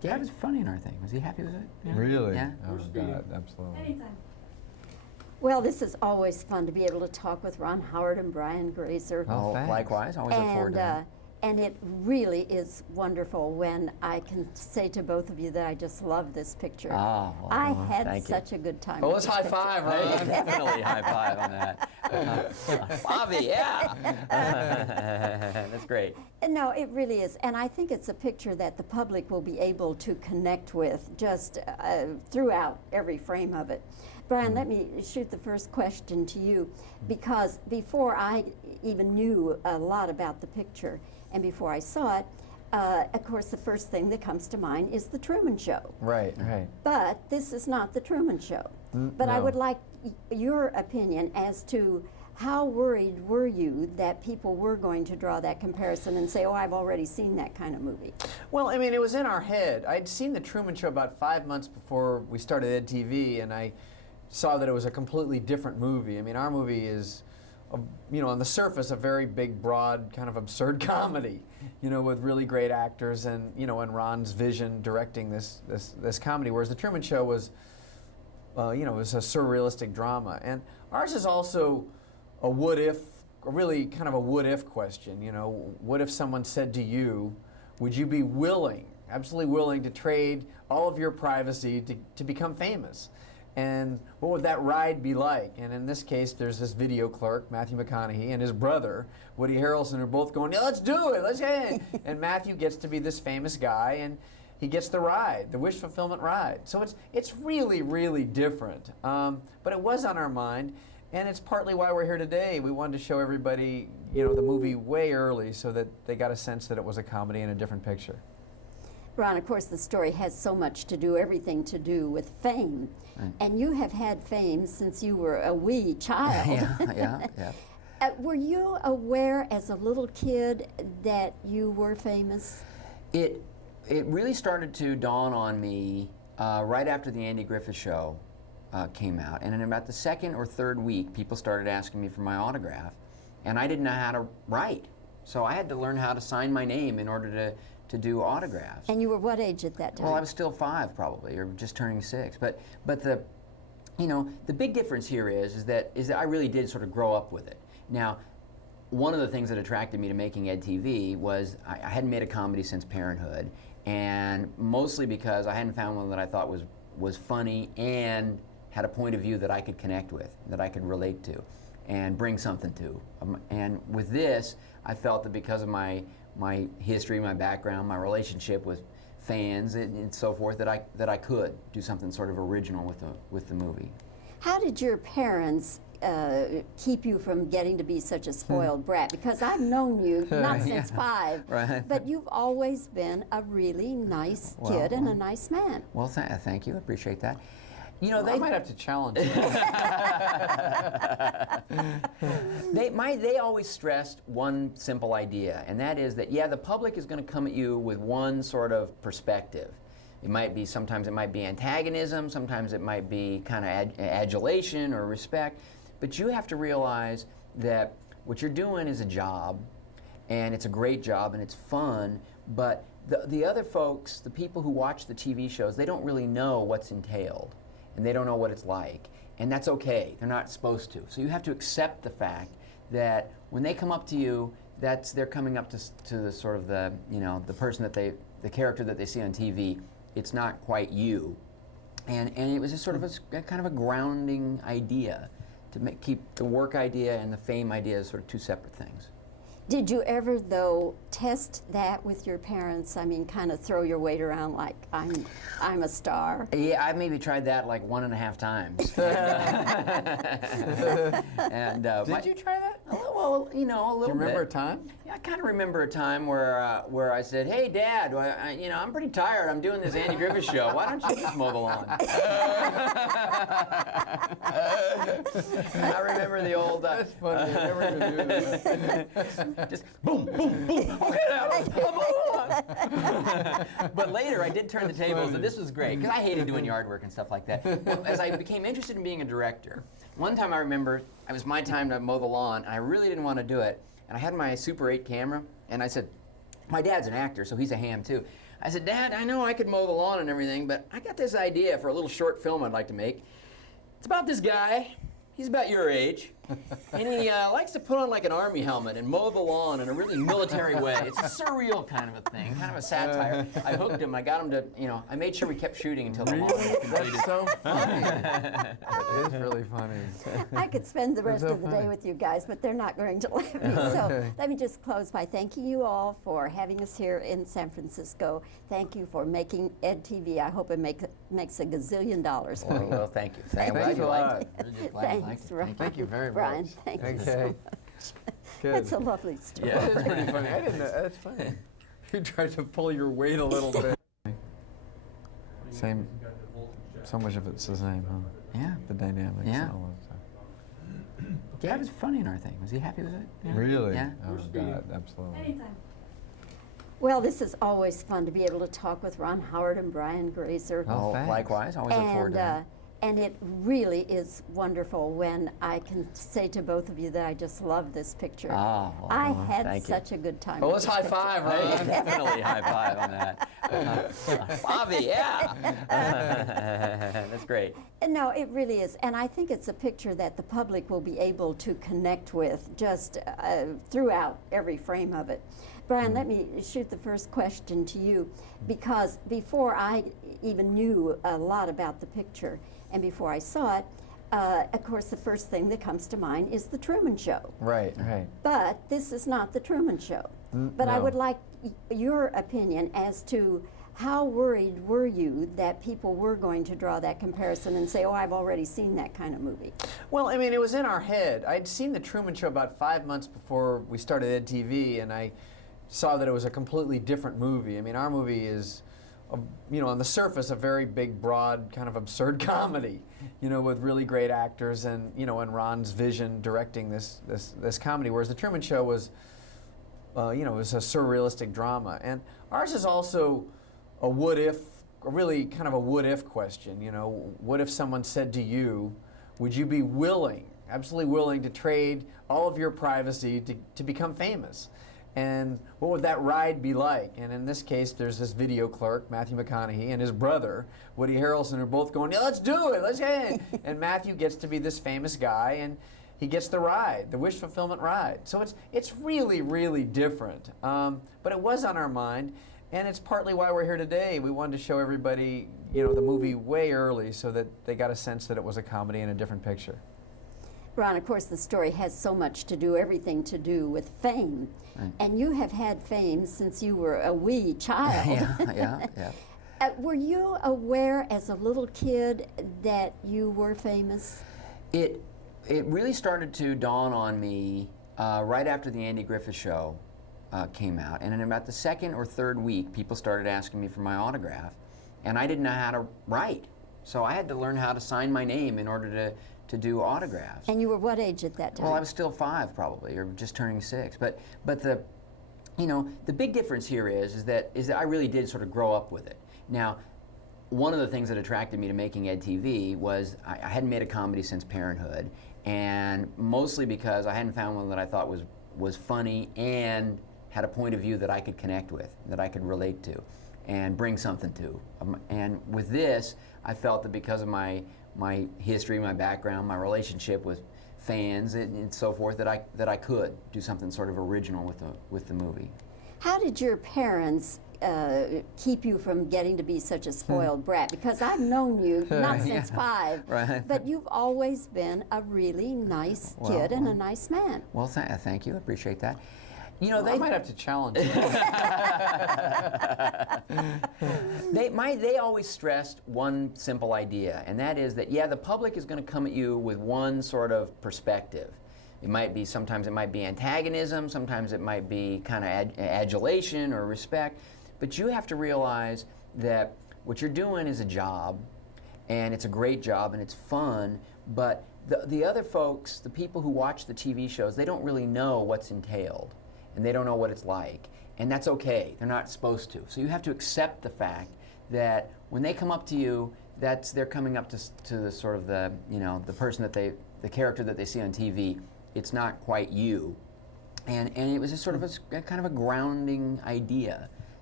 Dad was funny in our thing. Was he happy with it? Yeah. Really? Yeah. Oh, God, absolutely. Anytime. Well, this is always fun to be able to talk with Ron Howard and Brian Grazer. Oh, thanks. Likewise. Always look forward to it. And it really is wonderful when I can say to both of you that I just love this picture. Oh, well, I had thank you. such a good time. Well, with let's this high picture. five, Ron. Definitely high five on that. Bobbie, yeah. That's great. No, it really is. And I think it's a picture that the public will be able to connect with just throughout every frame of it. Brian, let me shoot the first question to you, because before I even knew a lot about the picture and before I saw it, of course, the first thing that comes to mind is The Truman Show. Right, right. But this is not The Truman Show. But I no. would like your opinion as to how worried were you that people were going to draw that comparison and say, oh, I've already seen that kind of movie? Well, I mean, it was in our head. I'd seen The Truman Show about 5 months before we started EDtv, and I saw that it was a completely different movie. I mean, our movie is, on the surface, a very big, broad, kind of absurd comedy, with really great actors and, and Ron's vision directing this comedy, whereas The Truman Show was, it was a surrealistic drama. And ours is also a really kind of a what-if question, what if someone said to you, would you be willing, absolutely willing, to trade all of your privacy to become famous? And what would that ride be like? And in this case, there's this video clerk, Matthew McConaughey, and his brother, Woody Harrelson, are both going, yeah, let's do it, let's get it. And Matthew gets to be this famous guy, and he gets the ride, the wish fulfillment ride. So it's really, really different. But it was on our mind, and it's partly why we're here today. We wanted to show everybody, the movie way early so that they got a sense that it was a comedy and a different picture. Ron, of course, the story has so much to do, everything to do with fame. Right. And you have had fame since you were a wee child. yeah. Were you aware as a little kid that you were famous? It really started to dawn on me right after the Andy Griffith Show came out. And in about the second or third week, people started asking me for my autograph. And I didn't know how to write. So I had to learn how to sign my name in order to do autographs. And you were what age at that time? Well, I was still 5 probably, or just turning 6. But the big difference here is that I really did sort of grow up with it. Now, one of the things that attracted me to making EDtv was I hadn't made a comedy since Parenthood, and mostly because I hadn't found one that I thought was funny and had a point of view that I could connect with, that I could relate to, and bring something to. And with this, I felt that because of my history, my background, my relationship with fans and so forth, that I could do something sort of original with the movie. How did your parents keep you from getting to be such a spoiled brat? Because I've known you, not since 5, right. but you've always been a really nice kid and a nice man. Well, thank you. I appreciate that. They might have to challenge you. They always stressed one simple idea, and that is that, the public is going to come at you with one sort of perspective. Sometimes it might be antagonism, sometimes it might be kind of adulation or respect, but you have to realize that what you're doing is a job, and it's a great job, and it's fun, but the other folks, the people who watch the TV shows, they don't really know what's entailed. And they don't know what it's like, and that's okay. They're not supposed to. So you have to accept the fact that when they come up to you, they're coming up to the sort of the person the character that they see on TV. It's not quite you, and it was just sort of a kind of a grounding idea to keep the work idea and the fame idea as sort of two separate things. Did you ever, though, test that with your parents? I mean, kind of throw your weight around like, I'm a star? Yeah, I maybe tried that like 1.5 times. And Did you try that? Well, a little bit. Do you remember a time? Yeah, I kind of remember a time where I said, "Hey, Dad, I'm pretty tired. I'm doing this Andy Griffith Show. Why don't you just mow the lawn?" I remember the old. That's funny. I never gonna do that. Just boom, boom, boom. Okay, but later, I did turn the tables, and this was great because I hated doing yard work and stuff like that. Well, as I became interested in being a director, one time I remember it was my time to mow the lawn, and I really didn't want to do it. And I had my Super 8 camera, and I said, my dad's an actor, so he's a ham too. I said, Dad, I know I could mow the lawn and everything, but I got this idea for a little short film I'd like to make. It's about this guy. He's about your age, and he likes to put on like an army helmet and mow the lawn in a really military way. It's a surreal kind of a thing, kind of a satire. I hooked him. I got him to, I made sure we kept shooting until the lawn was completed. That's so funny. It is really funny. I could spend the rest of the day with you guys, but they're not going to let me. So Okay. let me just close by thanking you all for having us here in San Francisco. Thank you for making EDtv. I hope it makes a gazillion dollars for you. Well, thank you. I'm Thanks glad you a liked lot. it. Really glad you liked Thanks, it. Ryan. Thank you very much. Brian, thank you so Okay. much. Good. That's a lovely story. Yeah. That is pretty funny. I didn't know. That's funny. You tried to pull your weight a little bit. Same. So much of it's the same, huh? Yeah. The dynamics. Yeah. And all that stuff. Dad was funny in our thing. Was he happy with it? Yeah. Really? Yeah. Oh God, absolutely. Well, this is always fun to be able to talk with Ron Howard and Brian Grazer. Oh, thanks. Likewise. Always look forward to that. And it really is wonderful when I can say to both of you that I just love this picture. Ah, well, I well, had thank you. such a good time. Well, with let's this high picture. five, Ron. Definitely high five on that. Bobbie, yeah. That's great. No, it really is. And I think it's a picture that the public will be able to connect with just throughout every frame of it. Brian, let me shoot the first question to you, because before I even knew a lot about the picture and before I saw it, of course, the first thing that comes to mind is The Truman Show. Right, right. But this is not The Truman Show. But I no. would like your opinion as to how worried were you that people were going to draw that comparison and say, oh, I've already seen that kind of movie? Well, I mean, it was in our head. I'd seen The Truman Show about 5 months before we started EDtv, and I saw that it was a completely different movie. I mean, our movie is, on the surface, a very big, broad, kind of absurd comedy, with really great actors and, and Ron's vision directing this comedy, whereas The Truman Show was, it was a surrealistic drama. And ours is also a really kind of a what-if question, What if someone said to you, would you be willing, absolutely willing, to trade all of your privacy to become famous? And what would that ride be like? And in this case, there's this video clerk, Matthew McConaughey, and his brother, Woody Harrelson, are both going, yeah, let's do it, let's get it. And Matthew gets to be this famous guy, and he gets the ride, the wish fulfillment ride. So it's really, really different. But it was on our mind, and it's partly why we're here today. We wanted to show everybody, the movie way early so that they got a sense that it was a comedy and a different picture. Ron, of course, the story has so much to do, everything to do with fame. Right. And you have had fame since you were a wee child. Yeah. Were you aware as a little kid that you were famous? It really started to dawn on me right after the Andy Griffith Show came out. And in about the second or third week, people started asking me for my autograph. And I didn't know how to write. So I had to learn how to sign my name in order to do autographs. And you were what age at that time? Well, I was still 5 probably, or just turning 6. But the big difference here is that I really did sort of grow up with it. Now, one of the things that attracted me to making EDtv was I hadn't made a comedy since Parenthood, and mostly because I hadn't found one that I thought was funny and had a point of view that I could connect with, that I could relate to, and bring something to. And with this, I felt that because of my history, my background, my relationship with fans and so forth, that I could do something sort of original with the movie. How did your parents keep you from getting to be such a spoiled brat? Because I've known you, not since 5, Right. but you've always been a really nice kid and a nice man. Well, thank you. I appreciate that. I might have to challenge you. They always stressed one simple idea, and that is that, the public is going to come at you with one sort of perspective. Sometimes it might be antagonism, sometimes it might be kind of adulation or respect, but you have to realize that what you're doing is a job, and it's a great job, and it's fun, but the other folks, the people who watch the TV shows, they don't really know what's entailed, and they don't know what it's like. And that's okay. They're not supposed to. So you have to accept the fact that when they come up to you, they're coming up to the sort of the person the character that they see on TV. It's not quite you. And it was just sort of a kind of a grounding idea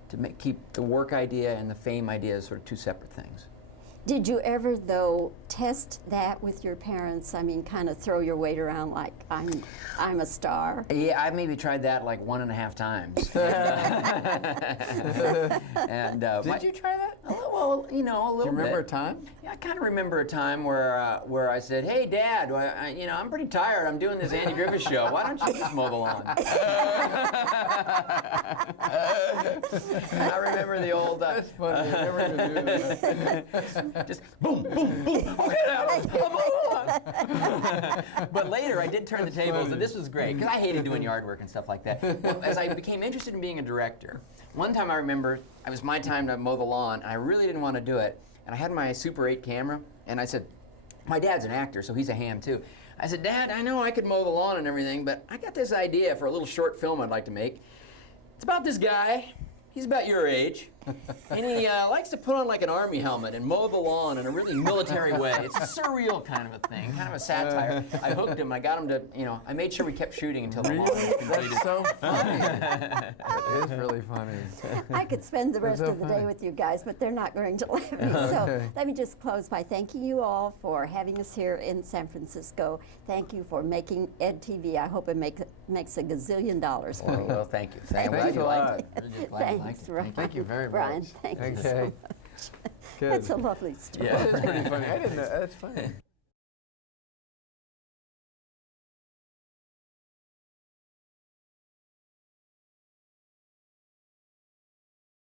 keep the work idea and the fame idea as sort of two separate things. Did you ever, though, test that with your parents? I mean, kind of throw your weight around like, I'm a star? Yeah, I maybe tried that like 1.5 times. And Did you try that? Well, you know, a little Do you remember a bit. time? Yeah, I kind of remember a time where I said, "Hey, Dad, you know, I'm pretty tired. I'm doing this Andy Griffith show. Why don't you just mow the lawn?" I remember the old. That's funny. I never even knew that. Just boom, boom, boom. Okay, I'll mow the lawn. But later, I did turn the tables, and this was great because I hated doing yard work and stuff like that. Well, as I became interested in being a director, one time I remember it was my time to mow the lawn, and I really didn't want to do it. And I had my Super 8 camera, and I said, my dad's an actor, so he's a ham too. I said, "Dad, I know I could mow the lawn and everything, but I got this idea for a little short film I'd like to make. It's about this guy. He's about your age, and he likes to put on like an army helmet and mow the lawn in a really military way. It's a surreal kind of a thing, kind of a satire." I hooked him. I got him to, you know, I made sure we kept shooting until the lawn was completed. That's so funny. It is really funny. I could spend the rest so of the day funny. with you guys, but they're not going to let me. So Okay. let me just close by thanking you all for having us here in San Francisco. Thank you for making EDtv. I hope it makes $1 gazillion for you. Well, thank you. I'm Thanks glad you a liked lot. it. Really glad you liked Thanks, it. Ryan. Thank you very much. Brian, thank you so Okay. much. Good. That's a lovely story. Yeah. That is pretty funny. I didn't know. That's funny.